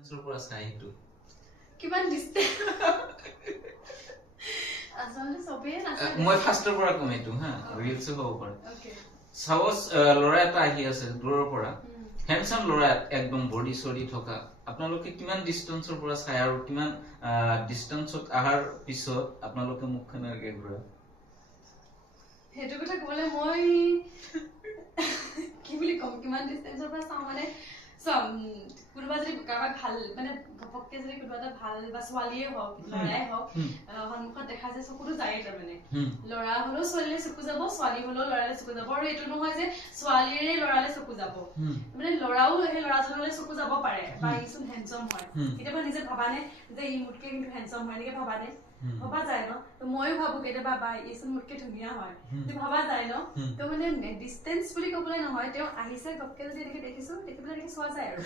পৰা চাই সেইটো কিমান ডিস্টেন্স আসলে সবে নাছে মই ফাৰ্ষ্টৰ পৰা কম এইটো হা ৰিলছ হ'ব পাৰে ওকে সাপোজ ল'ৰা এটা আহি আছে দূৰৰ পৰা হ্যান্ডসাম ল'ৰা একদম বডি সৰি থকা আপোনালোকে কিমান ডিস্টেন্সৰ পৰা চাই আৰু কিমান ডিস্টেন্সত আহাৰ পিছত আপোনালোকে মুখখন একে ঘূৰা হেতু কথা কবলে মই কি বুলি কম কিমান ডিস্টেন্সৰ পৰা চাও মানে কোনোবা যদি কাৰোবাক ভাল মানে ঘপককে যদি কোনোবা এটা ভাল বা ছোৱালীয়ে হওক ল'ৰাই হওক সন্মুখত দেখা যায় চকুটো যায় তাৰ মানে ল'ৰা হলেও ছোৱালীলে চকু যাব ছোৱালী হলেও ল'ৰালে চকু যাব আৰু এইটো নহয় যে ছোৱালীৰে ল'ৰালে চকু যাব মানে ল'ৰাও সেই ল'ৰাজনলে চকু যাব পাৰে বা ইচোন হ্যান্ডসাম হয় কেতিয়াবা নিজে ভাবানে যে ই মুটকে কিন্তু হ্যান্ডসাম হয় নেকি ভাবানে ভাবা যায় ন তো মইও ভাবো কেতিয়াবা বা ইচোন মুটকে ধুনীয়া হয় তো ভাবা যায় ন তো মানে ডিস্টেন্স বুলি কবলে নহয় তেওঁ আহিছে গপকে যদি এনেকে দেখিছো দেখিবলৈ চোৱা যায় আৰু